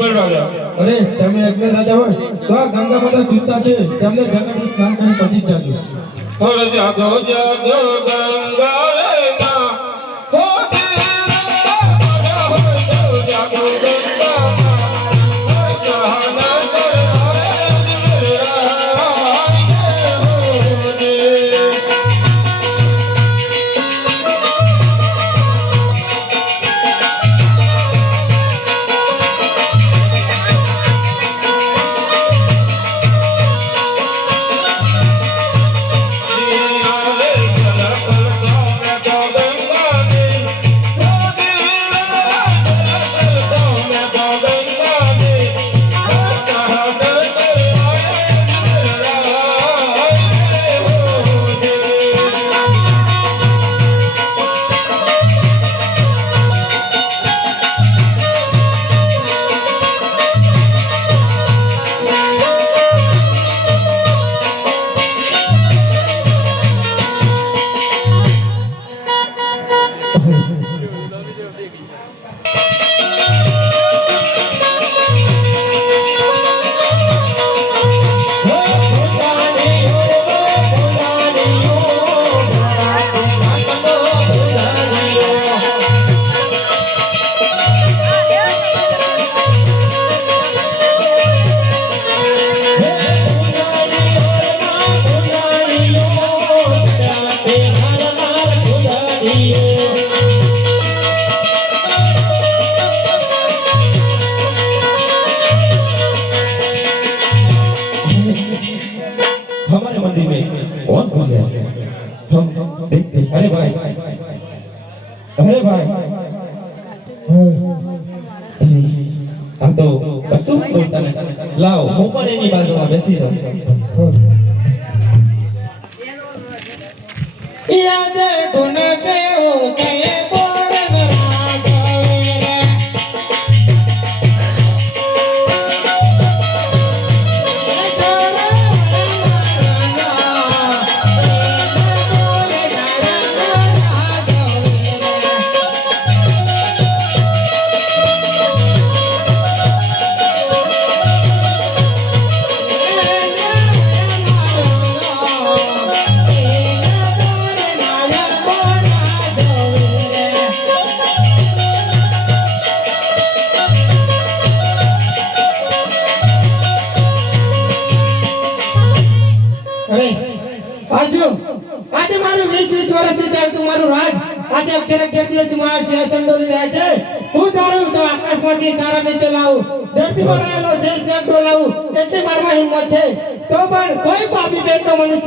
બોલ રાજા અરે, તમે અકબર રાજા હોય, તો આ ગંગા માતા સુતા છે. તેમને જગત સ્નાન કરી પછી જ જાજો. હર જાગો જાગો ગંગા ઠમ ઠમ ઠમ અરે ભાઈ અરે ભાઈ બેસી તો પણ કોઈ પાપી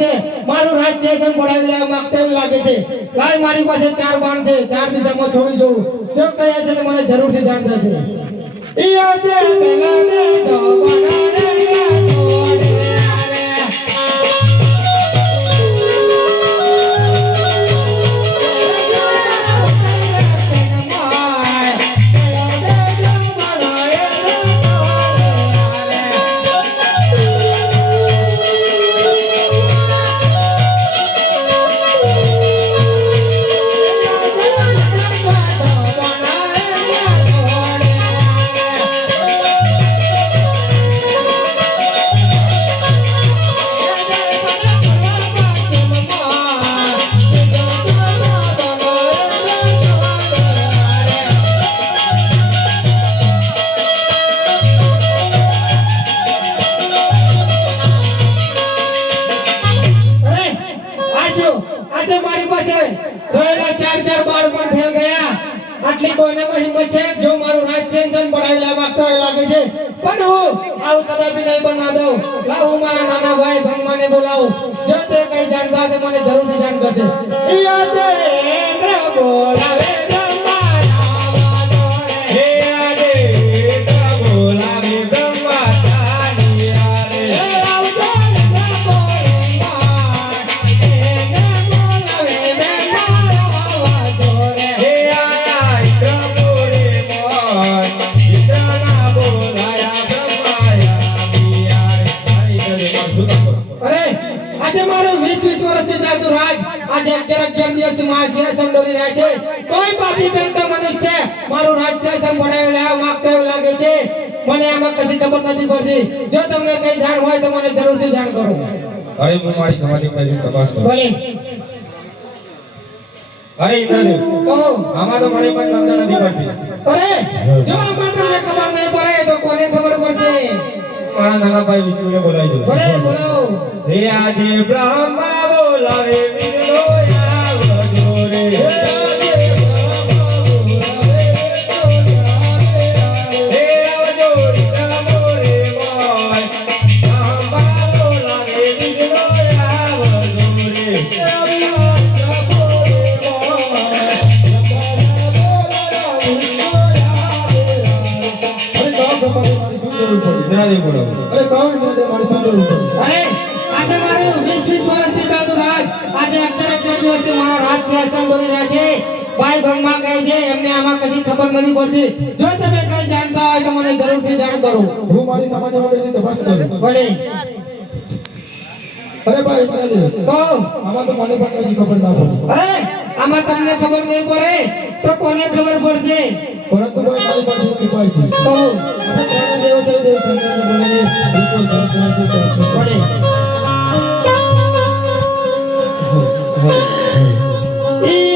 છે. મારું રાજ સિંહાસન પડાવી લેવા લાગે છે. મારી પાસે ચાર બાણ છે, ચાર દિશામાં છોડી જવું જો કહે છે તો મને જરૂરથી જાણ થશે. ઈયો બનાવેલા આજો આજે મારી પાસે રહેલા ચાર ચાર બાળ પણ ફેલ ગયા. આટલી કોઈનામાં હિંમત છે. જો મારું રાજ સેન્સન પડાવેલા માંગતો હોય લાગે છે. પણ હું આવું કદાપી નહીં બના દઉં. લાવ હું મારા નાના ભાઈ ભગવાને બોલાવું. જો તે કઈ જાણતા મને જરૂરથી જાણ કરશે બોલાવે. આજે અગિયાર અગિયાર દિવસમાં સિંહાસન ડોલી રહ્યા છે. કોઈ પાપી પેટનો મનુષ્ય મારું રાજ સિંહાસન પડાવી લેવા માંગતો એવું લાગે છે. મને એમાં કશી ખબર નથી પડતી. જો તમને કઈ જાણ હોય તો મને જરૂરથી જાણ કરો. અરે હું મારી સમાધિ પાસે તપાસ કરું. બોલે. અરે ઇન્દ્રદેવ કહો. આમાં તો મને પણ સમજણ નથી પડતી. અરે જો આમાં તમને ખબર નહીં પડે તો કોને ખબર પડશે? મારા નાના ભાઈ વિષ્ણુને બોલાવી દો બોલો હે આજે બ્રહ્મા બોલાવે. ઇન્દ્રદેવ બોલાવો અરે કહો ઇન્દ્રદેવ મારી પડી અરે આજે મારું વીસ વીસ વર્ષથી ચાલતું રાજ. આજે અત્યારે અગિયાર દિવસથી મારો રાજ સિંહાસન ડોલી રહ્યા છે. ભાઈ બ્રહ્મા કહે છે એમને આમાં કશી ખબર નથી પડતી. જો તમે કઈ જાણતા હોય તો મને જરૂરથી જાણ કરો. હું મારી સમાજમાં કઈ તપાસ કરું. ભલે અરે ભાઈ તો? આમાં તો મને પણ કશી ખબર ના પડે. અરે આમાં તમને ખબર નહીં પડે તો કોને ખબર પડશે? પરંતુ મારી પાસે એક ઉપાય છે. કહો પ્રાણ દેવ જય દેવ સંતાન બોલીને બિલકુલ ધર્મ છે પડે. Yeah.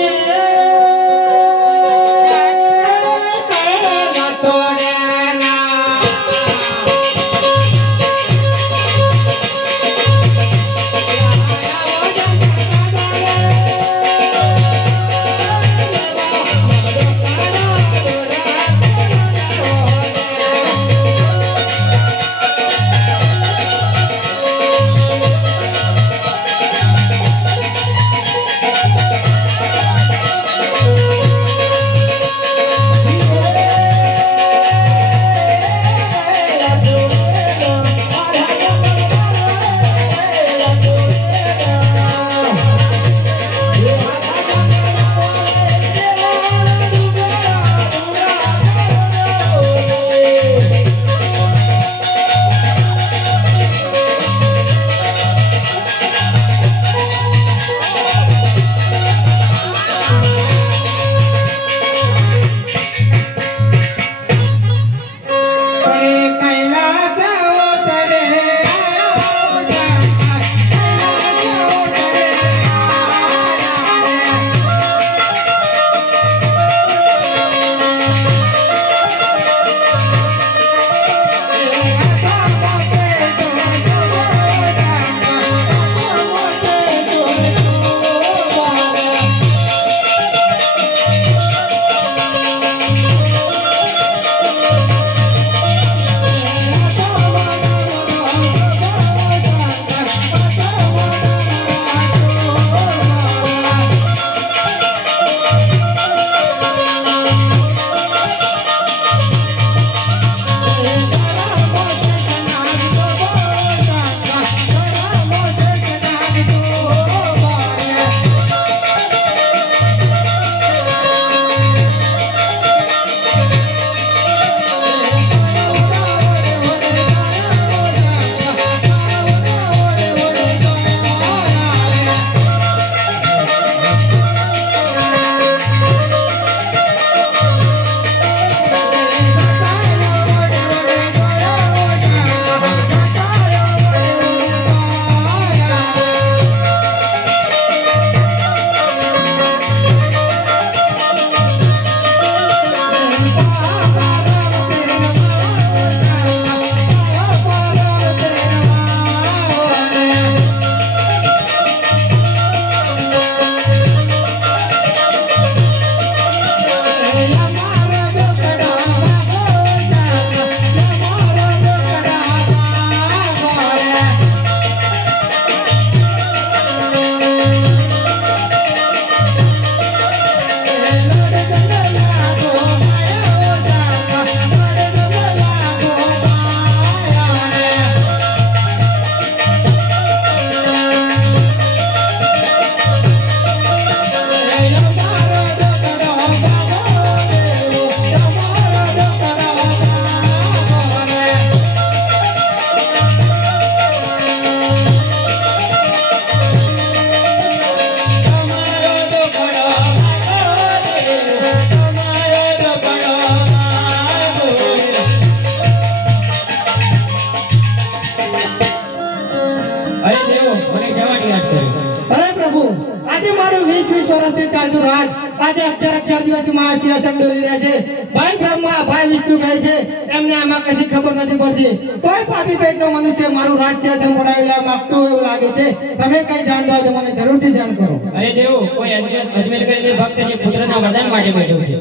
ભલે વર્ષથી ચાલતું રાજ આજે અગિયાર અગિયાર દિવસમાં સિંહાસન ડોલી રહ્યા છે. ભાઈ બ્રહ્મા, ભાઈ વિષ્ણુ કહે છે, એમને આમાં કશી ખબર નથી પડતી. કોઈ પાપી પેટનો મનુષ્ય મારું રાજ સિંહાસન પડાવેલા માંગતું એવું લાગે છે. તમે કઈ જાણતા હોય તો મને જરૂરથી જાણ કરો. અરે દેવ, કોઈ અજમેર કરીને ભક્ત જે પુત્રના વરદાન માટે બેઠો છે.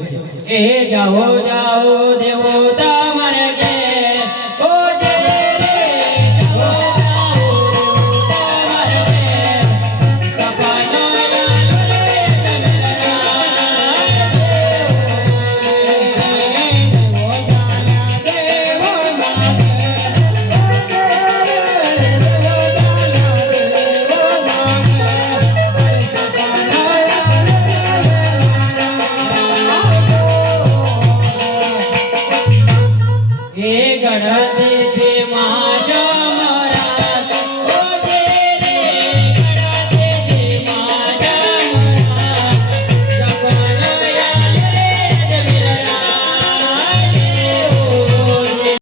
એ જાઓ જાઓ દેવો તમારે